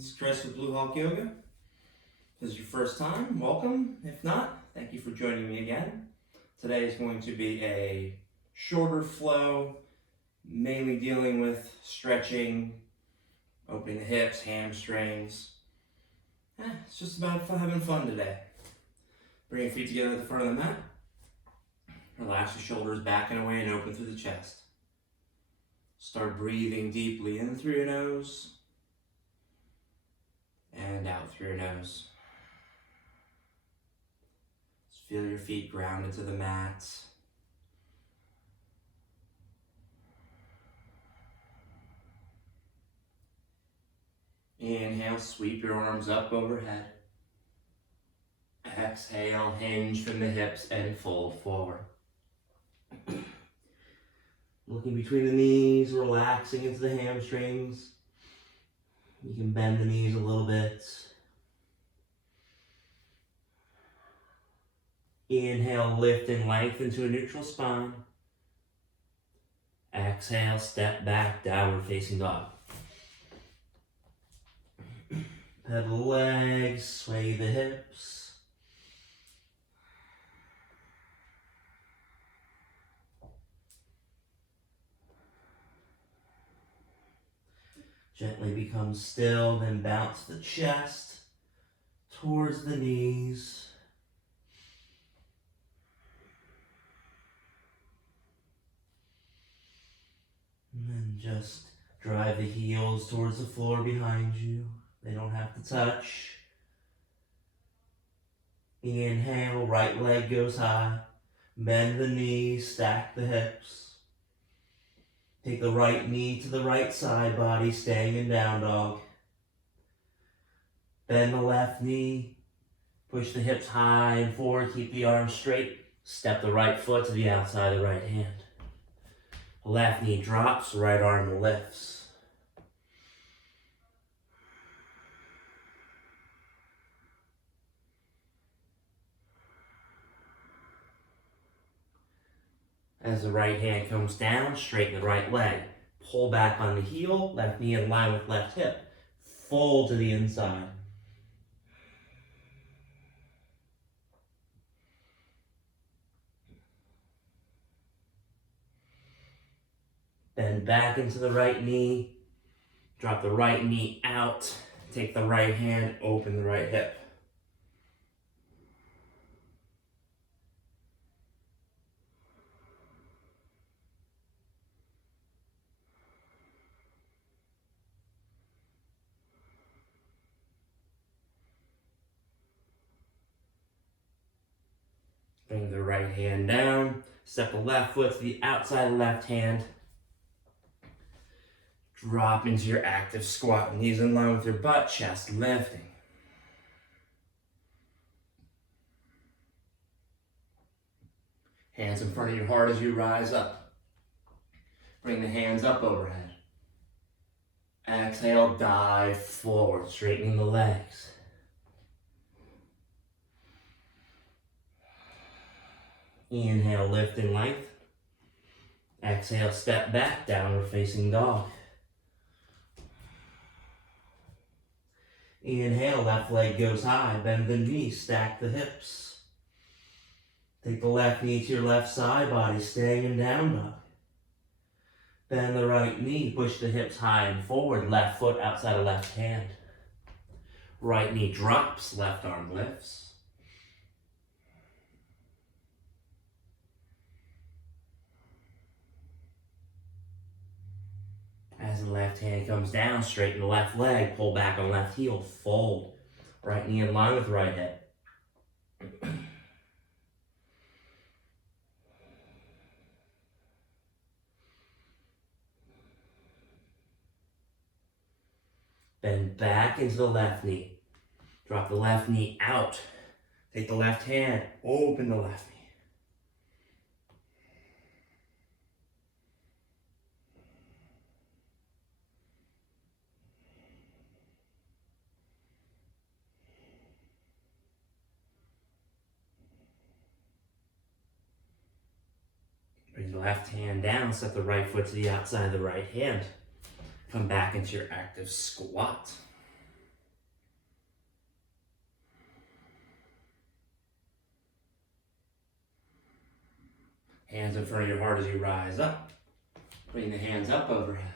This is Chris with Blue Hawk Yoga. If this is your first time, welcome. If not, thank you for joining me again. Today is going to be a shorter flow, mainly dealing with stretching, opening the hips, hamstrings. It's just about having fun today. Bring your feet together at the front of the mat. Relax your shoulders back and away and open through the chest. Start breathing deeply in through your nose and out through your nose. Just feel your feet grounded to the mat. Inhale, sweep your arms up overhead. Exhale, hinge from the hips and fold forward. Looking between the knees, relaxing into the hamstrings. You can bend the knees a little bit. Inhale, lift and lengthen to a neutral spine. Exhale, step back, downward facing dog. Pedal the legs, sway the hips. Gently become still, then bounce the chest towards the knees. And then just drive the heels towards the floor behind you. They don't have to touch. Inhale, right leg goes high. Bend the knees, stack the hips. Take the right knee to the right side body, staying in down dog. Bend the left knee. Push the hips high and forward, keep the arms straight. Step the right foot to the outside of the right hand. Left knee drops, right arm lifts. As the right hand comes down, straighten the right leg. Pull back on the heel, left knee in line with left hip. Fold to the inside. Bend back into the right knee. Drop the right knee out. Take the right hand, open the right hip. Bring the right hand down. Step the left foot to the outside of the left hand. Drop into your active squat. Knees in line with your butt, chest lifting. Hands in front of your heart as you rise up. Bring the hands up overhead. Exhale, dive forward, straightening the legs. Inhale, lift and length. Exhale, step back, downward facing dog. Inhale, left leg goes high, bend the knee, stack the hips. Take the left knee to your left side body, staying in down dog. Bend the right knee, push the hips high and forward, left foot outside of left hand. Right knee drops, left arm lifts. As the left hand comes down, straighten the left leg, pull back on left heel, fold. Right knee in line with right hip. Bend back into the left knee. Drop the left knee out. Take the left hand, open the left knee. Bring the left hand down, set the right foot to the outside of the right hand. Come back into your active squat. Hands in front of your heart as you rise up. Bring the hands up overhead.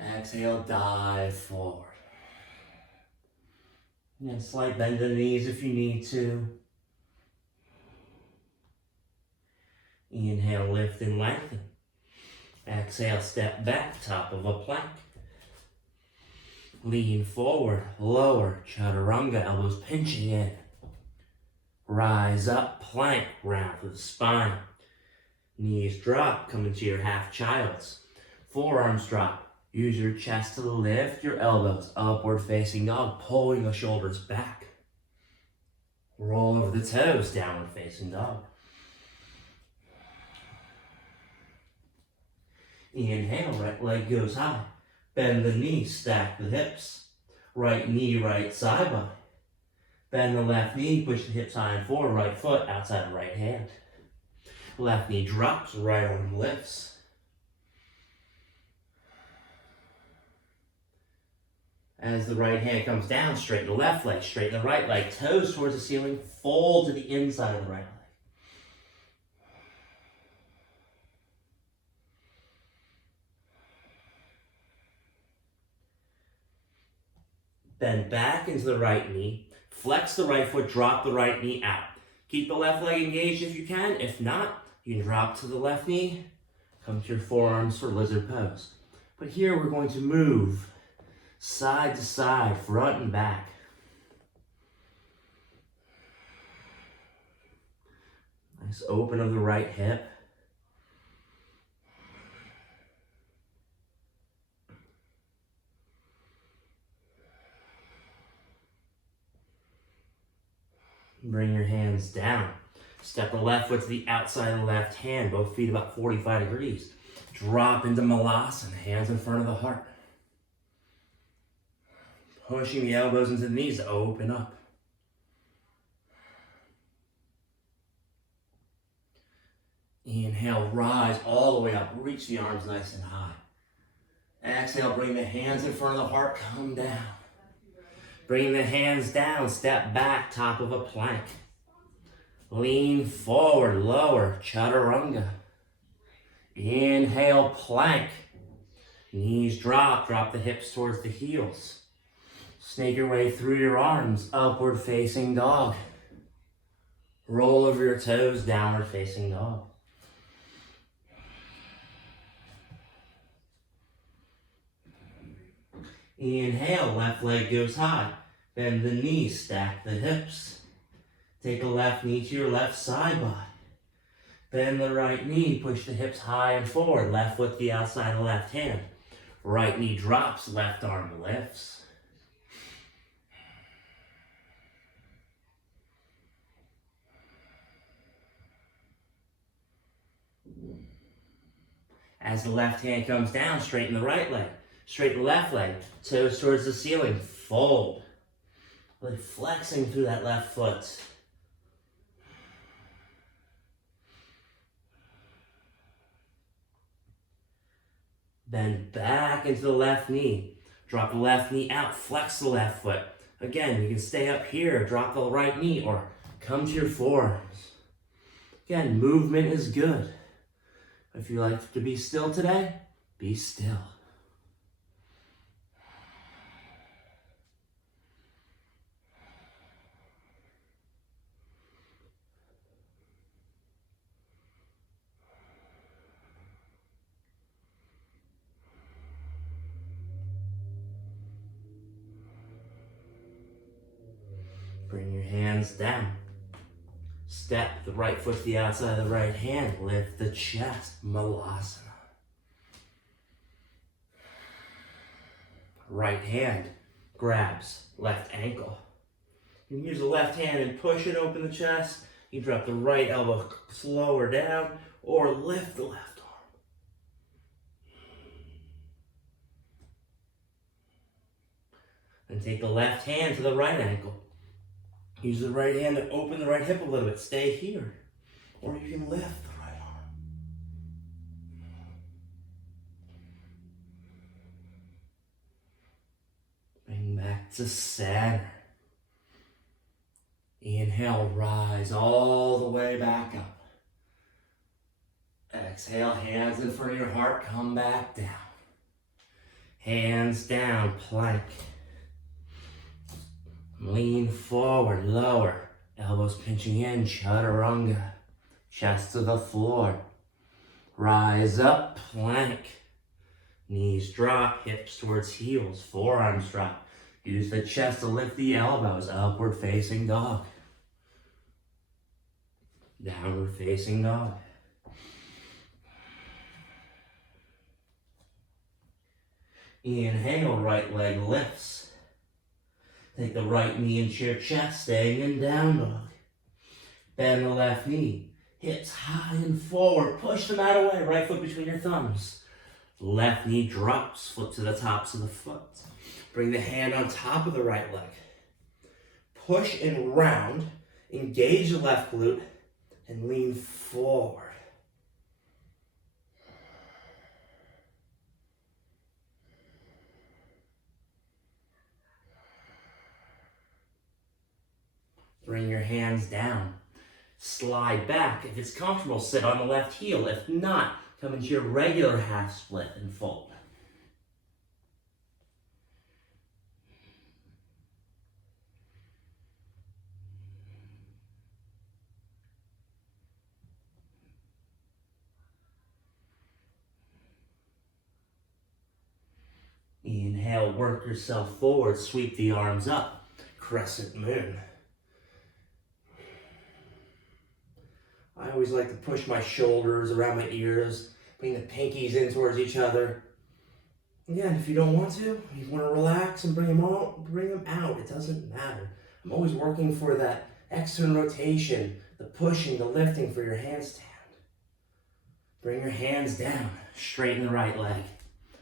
Exhale, dive forward. And slight bend in the knees if you need to. Inhale, lift and lengthen. Exhale, step back, top of a plank. Lean forward, lower, chaturanga, elbows pinching in. Rise up, plank, round through the spine. Knees drop, come into your half child's. Forearms drop. Use your chest to lift your elbows, upward facing dog, pulling the shoulders back. Roll over the toes, downward facing dog. Inhale, right leg goes high. Bend the knees, stack the hips. Right knee, right side body. Bend the left knee, push the hips high and forward, right foot outside the right hand. Left knee drops, right arm lifts. As the right hand comes down, straighten the left leg, straighten the right leg, toes towards the ceiling, fold to the inside of the right leg. Bend back into the right knee, flex the right foot, drop the right knee out. Keep the left leg engaged if you can. If not, you can drop to the left knee, come to your forearms for lizard pose. But here we're going to move side to side, front and back. Nice open of the right hip. Bring your hands down. Step the left foot to the outside of the left hand, both feet about 45 degrees. Drop into Malasana, hands in front of the heart. Pushing the elbows into the knees to open up. Inhale, rise all the way up. Reach the arms nice and high. Exhale, bring the hands in front of the heart, come down. Bring the hands down, step back, top of a plank. Lean forward, lower, chaturanga. Inhale, plank. Knees drop, drop the hips towards the heels. Snake your way through your arms, upward facing dog. Roll over your toes, downward facing dog. Inhale, left leg goes high. Bend the knees, stack the hips. Take the left knee to your left side body. Bend the right knee, push the hips high and forward. Left foot to the outside of the left hand. Right knee drops, left arm lifts. As the left hand comes down, straighten the right leg. Straighten the left leg, toes towards the ceiling, fold. Really flexing through that left foot. Bend back into the left knee. Drop the left knee out, flex the left foot. Again, you can stay up here, drop the right knee, or come to your forearms. Again, movement is good. If you like to be still today, be still. Bring your hands down. Step the right foot to the outside of the right hand. Lift the chest, Malasana. Right hand grabs left ankle. You can use the left hand and push it open the chest. You drop the right elbow slower down or lift the left arm. Then take the left hand to the right ankle. Use the right hand to open the right hip a little bit. Stay here. Or you can lift the right arm. Bring back to center. Inhale, rise all the way back up. Exhale, hands in front of your heart, come back down. Hands down, plank. Lean forward, lower. Elbows pinching in, chaturanga. Chest to the floor. Rise up, plank. Knees drop, hips towards heels, forearms drop. Use the chest to lift the elbows, upward facing dog. Downward facing dog. Inhale, right leg lifts. Take the right knee into your chest, staying in down dog. Bend the left knee, hips high and forward. Push the mat away, right foot between your thumbs. Left knee drops, foot to the tops of the foot. Bring the hand on top of the right leg. Push and round, engage the left glute, and lean forward. Bring your hands down. Slide back. If it's comfortable, sit on the left heel. If not, come into your regular half split and fold. Inhale, work yourself forward, sweep the arms up, crescent moon. I always like to push my shoulders around my ears, bring the pinkies in towards each other. Again, if you don't want to, you want to relax and bring them out, it doesn't matter. I'm always working for that external rotation, the pushing, the lifting for your handstand. Bring your hands down, straighten the right leg,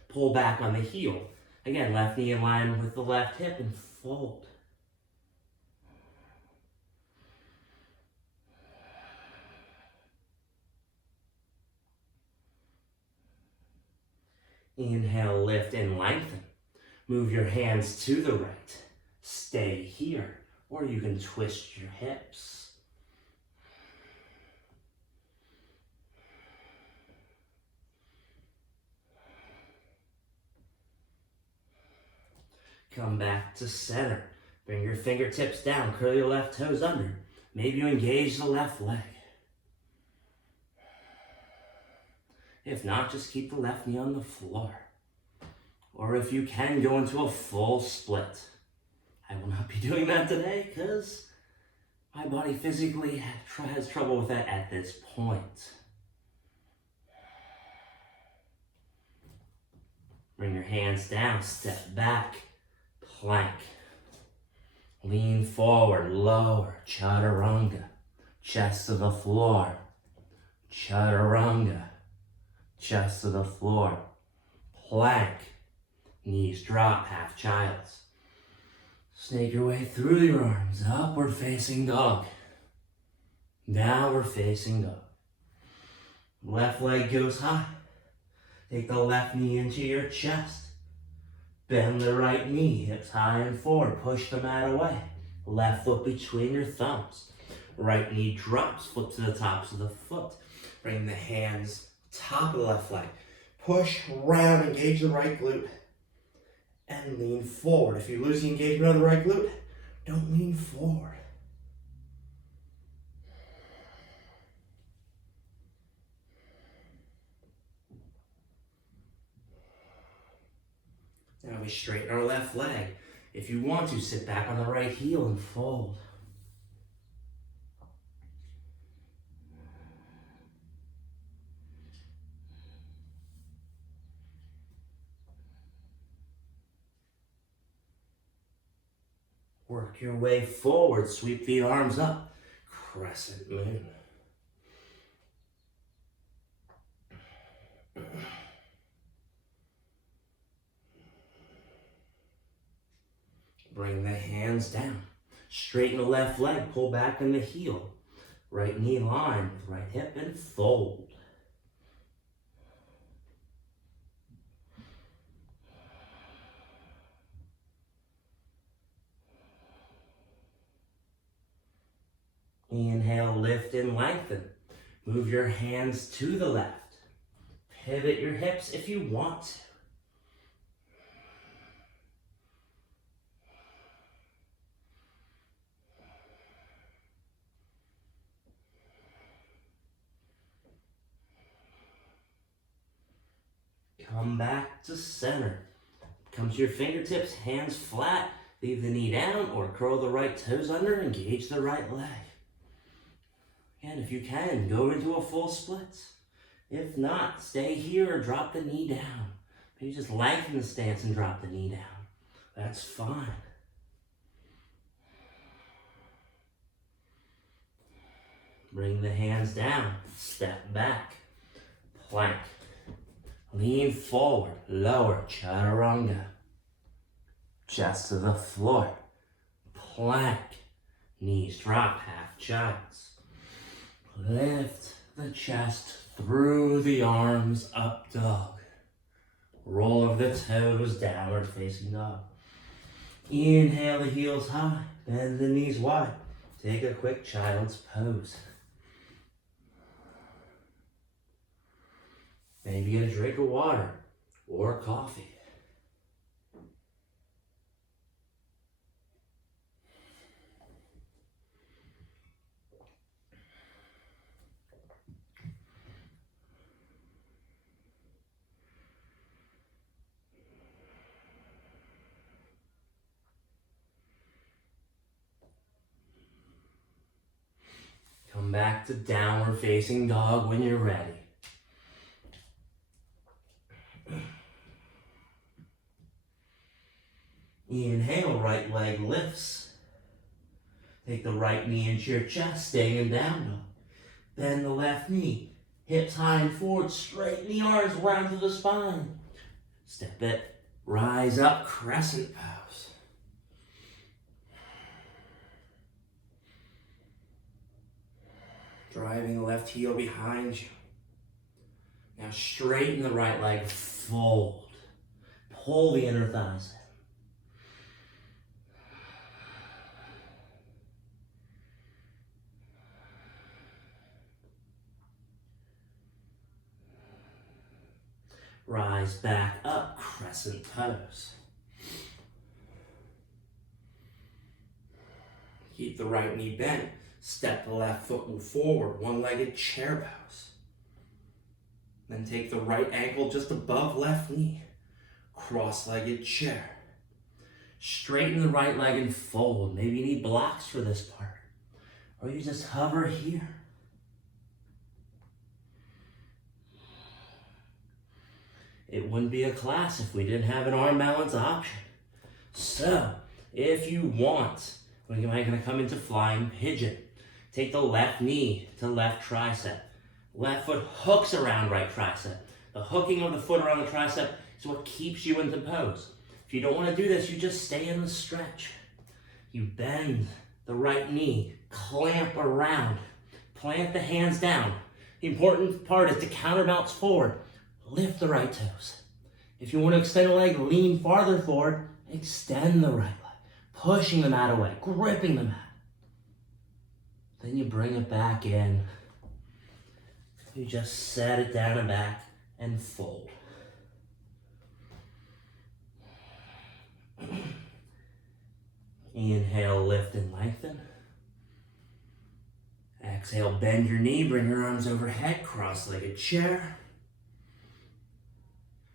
pull back on the heel. Again, left knee in line with the left hip and fold. Inhale, lift and lengthen. Move your hands to the right. Stay here, or you can twist your hips. Come back to center. Bring your fingertips down, curl your left toes under. Maybe you engage the left leg. If not, just keep the left knee on the floor. Or if you can, go into a full split. I will not be doing that today because my body physically has trouble with that at this point. Bring your hands down, step back, plank. Lean forward, lower, chaturanga. Chest to the floor, chaturanga. Chest to the floor, plank, knees drop, half child's. Snake your way through your arms, upward facing dog, downward facing dog. Left leg goes high, take the left knee into your chest, bend the right knee, hips high and forward, push the mat away, left foot between your thumbs, right knee drops, foot to the tops of the foot. Bring the hands top of the left leg. Push, round, engage the right glute, and lean forward. If you lose the engagement of the right glute, don't lean forward. Now we straighten our left leg. If you want to, sit back on the right heel and fold. Work your way forward, sweep the arms up, crescent moon. Bring the hands down, straighten the left leg, pull back on the heel, right knee in line with right hip and fold. Inhale, lift and lengthen. Move your hands to the left. Pivot your hips if you want to. Come back to center. Come to your fingertips, hands flat. Leave the knee down or curl the right toes under, engage the right leg. Again, if you can, go into a full split. If not, stay here or drop the knee down. Maybe just lengthen the stance and drop the knee down. That's fine. Bring the hands down, step back, plank. Lean forward, lower, chaturanga. Chest to the floor, plank. Knees drop, half child's. Lift the chest through the arms, up dog. Roll of the toes, downward facing dog. Inhale the heels high, bend the knees wide. Take a quick child's pose. Maybe get a drink of water or coffee. Come back to downward facing dog when you're ready. Inhale, right leg lifts. Take the right knee into your chest, staying in down dog. Bend the left knee, hips high and forward, straighten the arms round to the spine. Step it, rise up, crescent pose. Driving the left heel behind you. Now straighten the right leg, fold. Pull the inner thighs in. Rise back up, crescent pose. Keep the right knee bent. Step the left foot, move forward, one-legged chair pose. Then take the right ankle just above left knee. Cross-legged chair. Straighten the right leg and fold. Maybe you need blocks for this part. Or you just hover here. It wouldn't be a class if we didn't have an arm balance option. So, if you want, we're going to come into flying pigeon. Take the left knee to left tricep. Left foot hooks around right tricep. The hooking of the foot around the tricep is what keeps you into pose. If you don't want to do this, you just stay in the stretch. You bend the right knee, clamp around, plant the hands down. The important part is to counterbalance forward. Lift the right toes. If you want to extend the leg, lean farther forward, extend the right leg, pushing the mat away, gripping the mat. Then you bring it back in. You just set it down and back and fold. Inhale, lift and lengthen. Exhale, bend your knee, bring your arms overhead, cross-legged chair.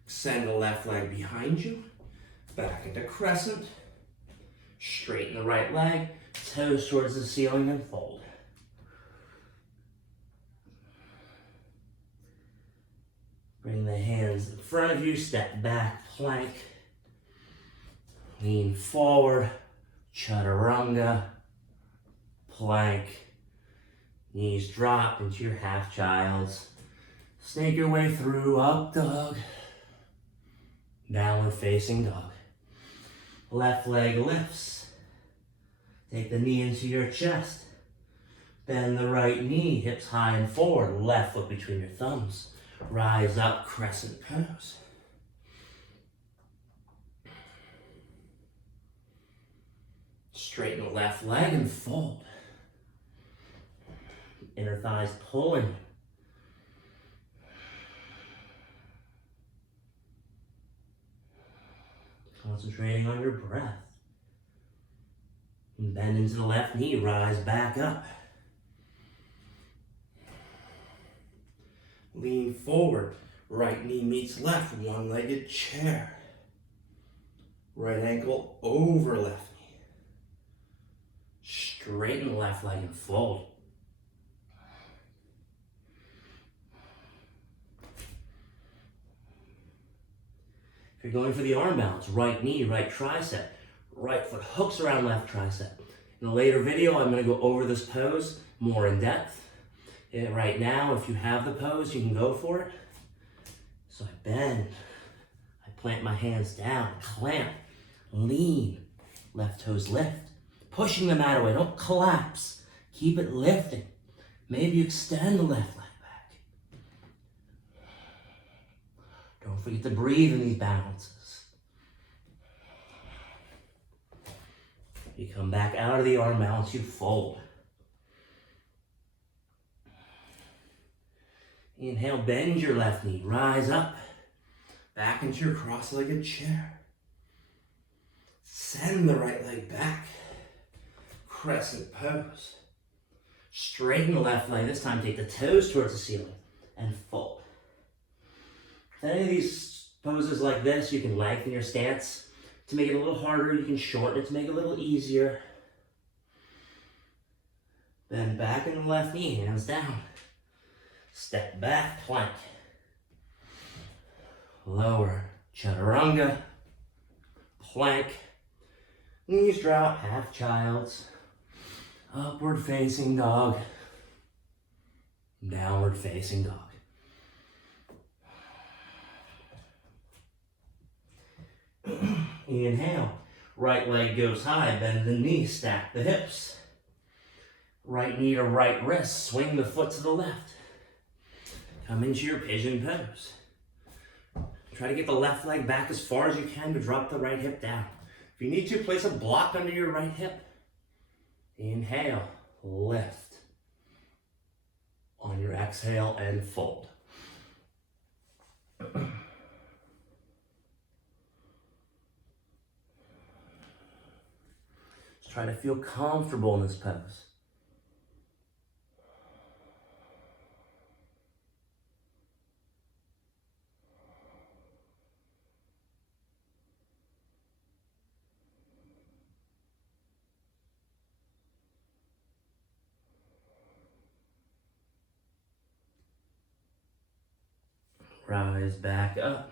Send the left leg behind you, back into crescent. Straighten the right leg, toes towards the ceiling and fold. Bring the hands in front of you, step back, plank. Lean forward, chaturanga, plank. Knees drop into your half child's. Snake your way through, up dog. Downward facing dog. Left leg lifts. Take the knee into your chest. Bend the right knee, hips high and forward, left foot between your thumbs. Rise up, crescent pose. Straighten the left leg and fold. Inner thighs pulling. Concentrating on your breath. And bend into the left knee, rise back up. Lean forward, right knee meets left, one-legged chair. Right ankle over left knee. Straighten the left leg and fold. If you're going for the arm balance, right knee, right tricep, right foot hooks around left tricep. In a later video, I'm going to go over this pose more in depth. Right now, if you have the pose, you can go for it. So I bend, I plant my hands down, clamp, lean, left toes lift, pushing the mat away, don't collapse, keep it lifting. Maybe extend the left leg back. Don't forget to breathe in these balances. You come back out of the arm balance, you fold. Inhale, bend your left knee, rise up, back into your cross-legged chair. Send the right leg back, crescent pose. Straighten the left leg, this time take the toes towards the ceiling and fold. Any of these poses like this, you can lengthen your stance to make it a little harder, you can shorten it to make it a little easier. Bend back in the left knee, hands down. Step back, plank. Lower, chaturanga, plank. Knees drop, half child's. Upward facing dog. Downward facing dog. Inhale, right leg goes high, bend the knee, stack the hips. Right knee to right wrist, swing the foot to the left. Come into your pigeon pose. Try to get the left leg back as far as you can to drop the right hip down. If you need to, place a block under your right hip. Inhale, lift. On your exhale and fold. Just try to feel comfortable in this pose. Rise back up.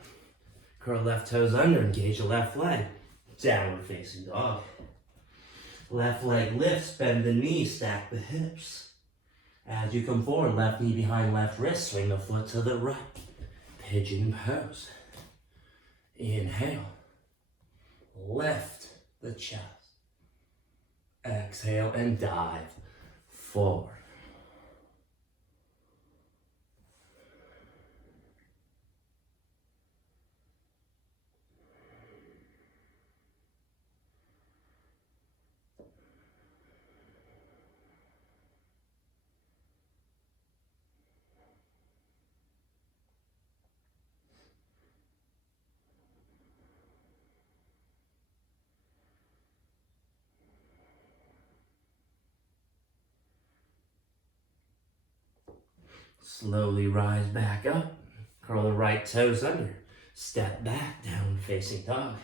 Curl left toes under, engage the left leg. Downward facing dog. Left leg lifts, bend the knee, stack the hips. As you come forward, left knee behind left wrist, swing the foot to the right. Pigeon pose. Inhale. Lift the chest. Exhale and dive forward. Slowly rise back up. Curl the right toes under. Step back, downward facing dog.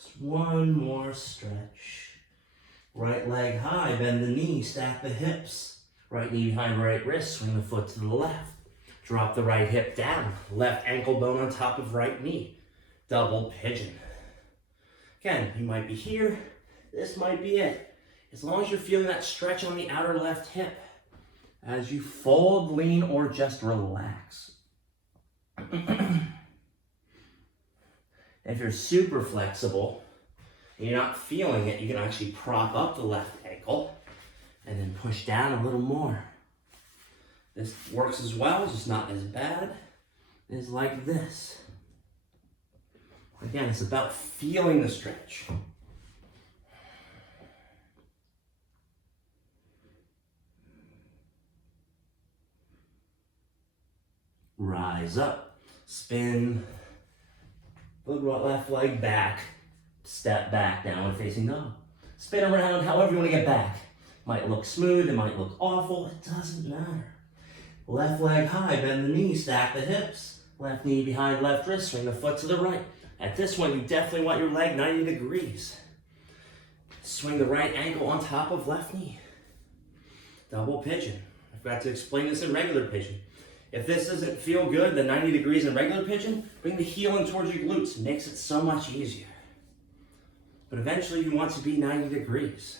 Just one more stretch. Right leg high, bend the knee, stack the hips. Right knee behind right wrist, swing the foot to the left. Drop the right hip down. Left ankle bone on top of right knee. Double pigeon. Again, you might be here. This might be it. As long as you're feeling that stretch on the outer left hip, as you fold, lean, or just relax. If you're super flexible and you're not feeling it, you can actually prop up the left ankle and then push down a little more. This works as well, it's just not as bad. It's like this. Again, it's about feeling the stretch. Rise up, Spin the left leg back. Step back, downward facing dog. Spin around however you want to get back. Might look smooth, it might look awful, it doesn't matter. Left leg high, bend the knee, stack the hips. Left knee behind left wrist, swing the foot to the right. At this one, you definitely want your leg 90 degrees. Swing the right ankle on top of left knee. Double pigeon. I forgot to explain this in regular pigeon. If this doesn't feel good, the 90 degrees in regular pigeon, bring the heel in towards your glutes. It makes it so much easier. But eventually you want to be 90 degrees.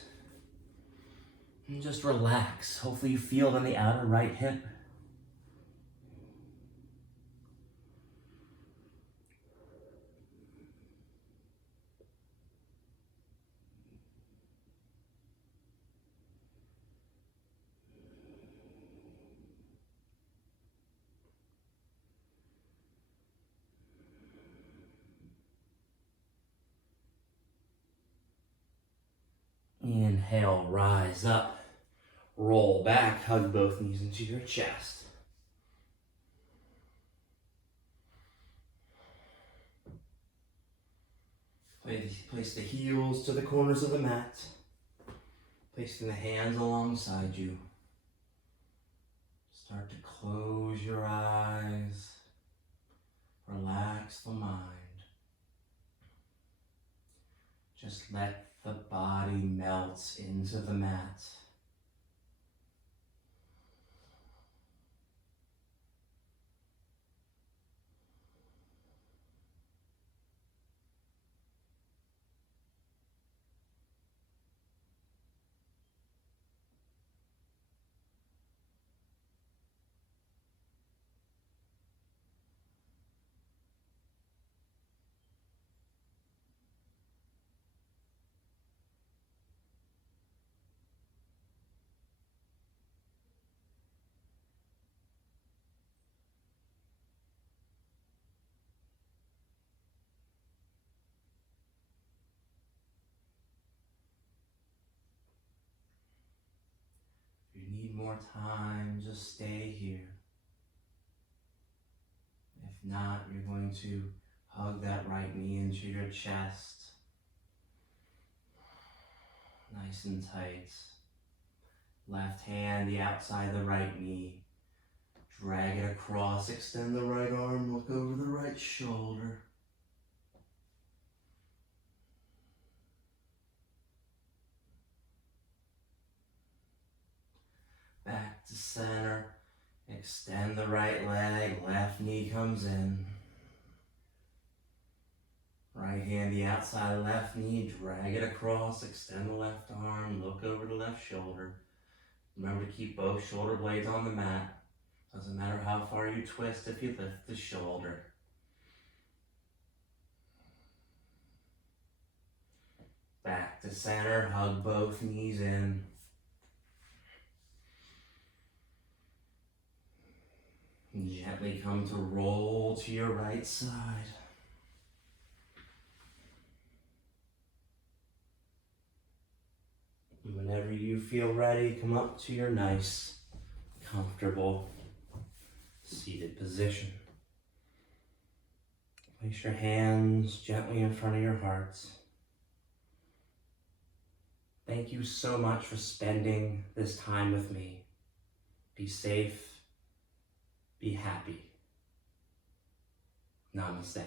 And just relax. Hopefully you feel it on the outer right hip. Inhale, rise up, roll back, hug both knees into your chest. Place the heels to the corners of the mat, placing the hands alongside you. Start to close your eyes, relax the mind. Just let the body melt into the mat. If you need more time, just stay here. If not, you're going to hug that right knee into your chest. Nice and tight. Left hand, the outside of the right knee. Drag it across, extend the right arm, look over the right shoulder. Back to center. Extend the right leg, left knee comes in. Right hand, the outside of the left knee, drag it across, extend the left arm, look over the left shoulder. Remember to keep both shoulder blades on the mat. Doesn't matter how far you twist if you lift the shoulder. Back to center, hug both knees in. And gently come to roll to your right side. And whenever you feel ready, come up to your nice, comfortable, seated position. Place your hands gently in front of your heart. Thank you so much for spending this time with me. Be safe. Be happy. Namaste.